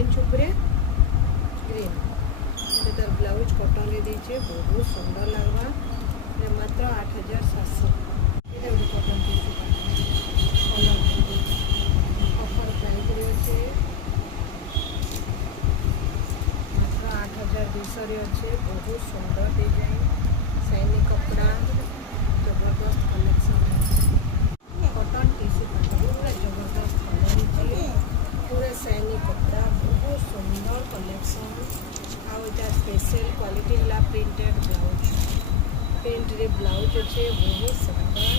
orange उपरे green ये तार ब्लाउज कॉटन रे देछे बहुत सुंदर लगवा ये मात्र 8700 ये गोटे cotton tissue colour offer price रे अच्छे मात्र 8200 रे अच्छे बहुत सुंदर डिजाइन सैनी कपड़ा जबरदस्त कलेक्शन कॉटन टिश्यू पूरा जबरदस्त कलर पूरा सैनी कपड़ा बहुत सुंदर कलेक्शन आउटा स्पेशल क्वालिटी वाला प्रिंटेड ब्लाउज प्रिंट रे ब्लाउज अच्छे बहुत सुंदर